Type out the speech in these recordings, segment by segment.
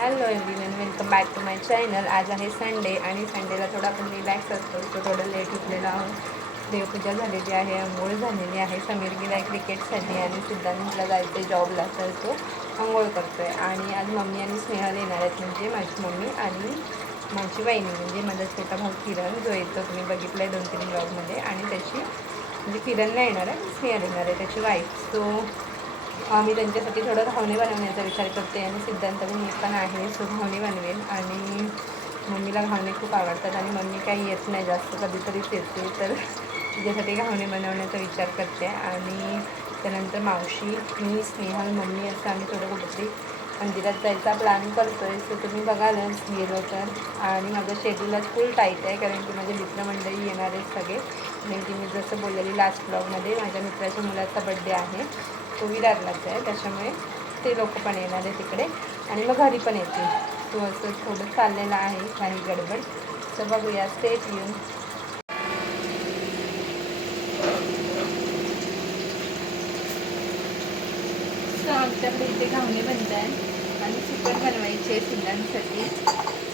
Hello everyone welcome back to my channel आज आहे Sunday आणि संडेला थोडा आपण रिलॅक्स असतो. तो थोडं लेट उठलेला आहोत. देवपूजा झालेली आहे आंघोळ झालेली आहे. समीर गेला क्रिकेटसाठी आणि सिद्धांतला जायचं आहे जॉबला तर तो आंघोळ करतो आहे आणि आज मम्मी आणि स्नेहल येणार आहेत म्हणजे माझी मम्मी आणि माझी वहिनी म्हणजे माझा छोटा भाऊ किरण जो येतो तुम्ही बघितलं आहे दोन तीन ब्लॉगमध्ये आणि त्याची म्हणजे किरणला येणार आहे स्नेहल येणार आहे त्याची वाईफ सो मी त्यांच्यासाठी थोडं घावणे बनवण्याचा विचार करते आणि सिद्धांत मी पण आहे सो घावणे बनवेल आणि मम्मीला घावणे खूप आवडतात आणि मम्मी काही येत नाही जास्त कधीतरीच येते तर तिच्यासाठी घावणे बनवण्याचा विचार करते. आणि त्यानंतर मावशी मी स्नेहल मम्मी असं आम्ही थोडं कुठेतरी मंदिरात जायचा प्लॅन करतो आहे सो तुम्ही बघालच गेलो तर. आणि माझं शेड्यूलच फुल टाईट आहे कारण की माझे मित्रमंडळी येणार आहेत सगळे. कारण की मी जसं बोललेली लास्ट ब्लॉगमध्ये माझ्या मित्राच्या मुलाचा बड्डे आहे. तो विरारलाच आहे त्याच्यामुळे ते लोक पण येणार आहे तिकडे. आणि मग घरी पण येतील. तो असं थोडं चाललेलं आहे काही गडबड. तर बघूया सेफ येऊन. सो आमच्याकडे इथे घावणे बनत आहे आणि चिकन बनवायचे आहे सिंगांसाठी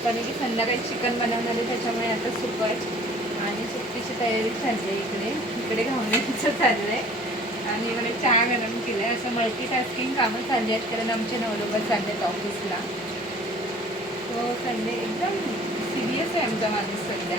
कारण की संध्याकाळी चिकन बनवणार आहे त्याच्यामुळे आता सुकट आणि सुट्टीची तयारी चालली आहे इकडे. इकडे घावण्याचं चाललं आहे आणि इकडे चहा गरम केलं आहे असं मल्टीटास्किंग कामं चालली आहेत. कारण आमचे नवरोबर चालले आहेत ऑफिसला. तो संडे एकदम सिरियस आहे आमचा माणूस सध्या.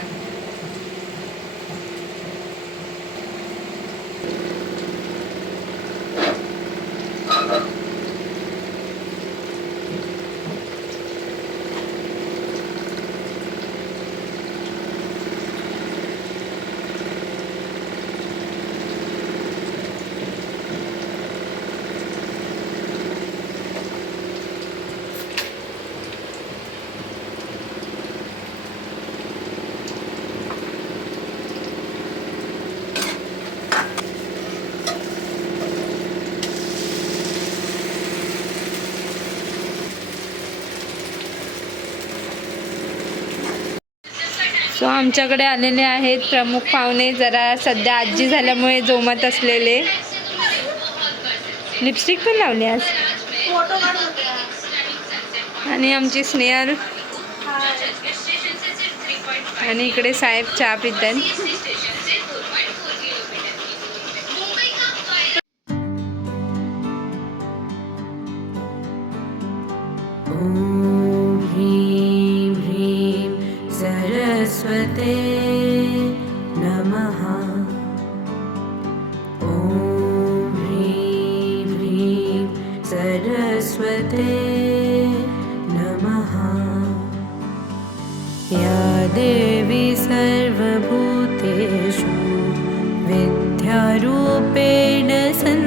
सो आमच्याकडे आलेले आहेत प्रमुख पाहुणे. जरा सध्या आजी झाल्यामुळे जोमत असलेले. लिपस्टिक पण लावली आज. आणि आमची स्नेहल. आणि इकडे साहेब चहा पितात सरस्वते नमः। ॐ ह्रीं ह्रीं सरस्वते नमः। या देवी सर्वभूतेषु विद्यारूपेण संस्थिता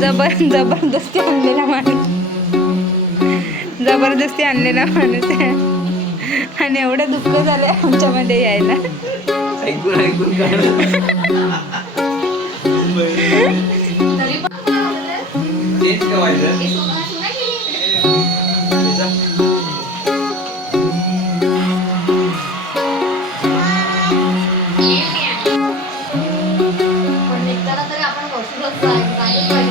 जबर जबरदस्ती आणलेला माणूस. जबरदस्ती आणलेला माणूस आहे. आणि एवढं दुःख झालंय आमच्यामध्ये यायला. ऐकून ऐकून तेच ठेवायचं पण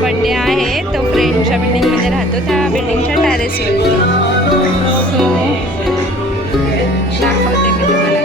बड्डे आहे तो फ्रेंडच्या बिल्डिंगमध्ये राहतो त्या बिल्डिंगच्या टॅरेसवरती सो दाखवते मी तुम्हाला.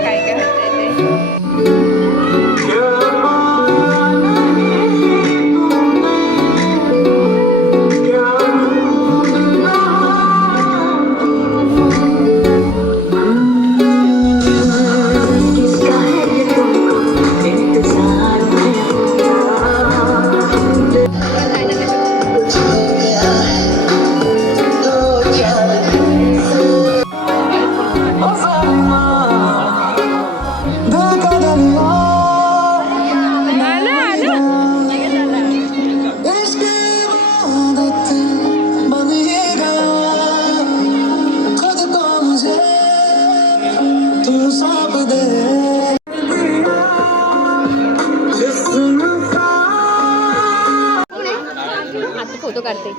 फोटो काढते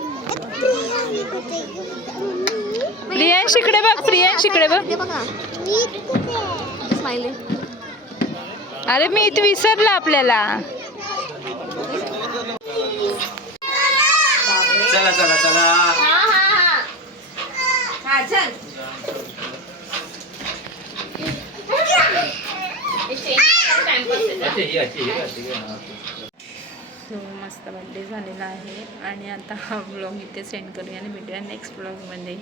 प्रियांश इकडे बघ प्रियांश इकडे बघ अरे मी इथे विसरलं आपल्याला चला चला चला सो मस्त बड्डे झालेला आहे. आणि आता हा ब्लॉग इथे सेंड करूया आणि भेटूया नेक्स्ट ब्लॉगमध्ये